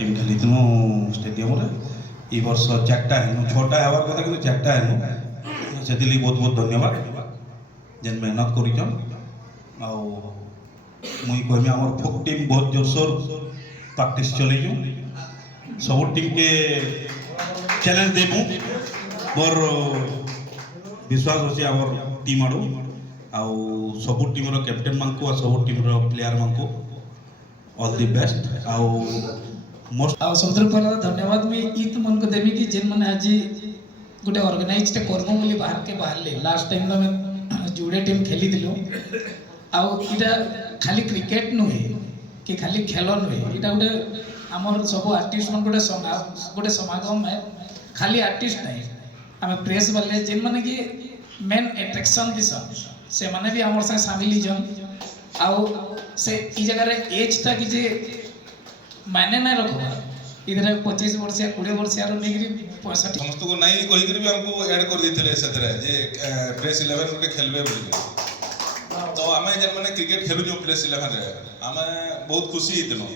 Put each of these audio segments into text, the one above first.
team खेली stadium रे ई वर्ष 4टा हेनु 6टा हेबार कथा कि 4टा हेनु से बहुत बहुत धन्यवाद जेन मेहनत करिछन आ मुई कहमी हमर फोक टीम बहुत जोरसोर प्रैक्टिस चलैजु सब टीम के चैलेंज देबू मोर विश्वास अछि हमर टीम आडू आ सब टीम रो कैप्टन मानको आ सब टीम रो प्लेयर मानको ऑल द बेस्ट आ मोस्ट सबसे पहले धन्यवाद मैं इत मन को देवी कि जेन मैंने आज गोटे ऑर्गेनाइज करमु बोली बाहर के बाहरले लास्ट टाइम में जुड़े टीम खेली दिलो आउ इटा खाली क्रिकेट नुहे कि खाली खेल नुहे इटा गोटे आमर सब आर्टिस्ट मन गोटे समागम है खाली आर्टिस्ट नहीं आम प्रेस वाले जेन मैंने कि मेन एट्रैक्शन दिसन से माने भी हमर संग शामिल हिजन आउ से ई जगह रे एज था कि जे मायने नहीं रखो इधर 25 वर्ष या 20 वर्ष यार नेगरी 65 समस्त को नहीं कहि कि भी हमको ऐड कर देथिले सेतरे जे प्रेस 11 गोटे खेलबे बोली तो आमे जन माने क्रिकेट खेलु जो प्रेस 11 रे आमे बहुत खुशी हितनो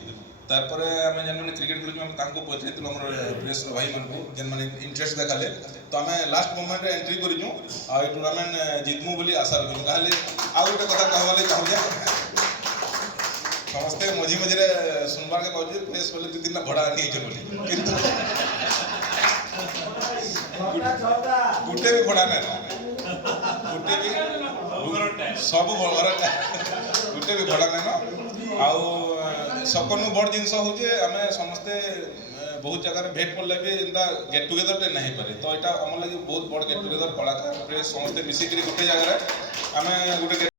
तारपरे आमे जन माने क्रिकेट खेलु हम तांको पछेतिलो हमर प्रेस रो भाई मन को जन माने इंटरेस्ट देखाले तो आमे लास्ट मोमेंट रे एंट्री करिजु आ ए टूर्नामेंट जितमु बोली आशा रखिनु कहले आ गोटे कथा कहवाले चाहू जे समस्ते मझी मझे सुनबार के कहू प्लेस बोले दु दिन भड़ा नहीं छे बोली किंतु गुटे भी भड़ा ना गुटे भी सब घर गुटे भी भड़ा ना आउ सबनु बड़ जिनस हो जे हमें समस्ते बहुत जगह भेट पड़ले भी एंता गेट टुगेदर टे नहीं पारे तो एटा हमर लगी बहुत बड़ गेट टुगेदर कलाकार प्रेस समस्ते मिसिकरी गुटे जगह रे हमें गुटे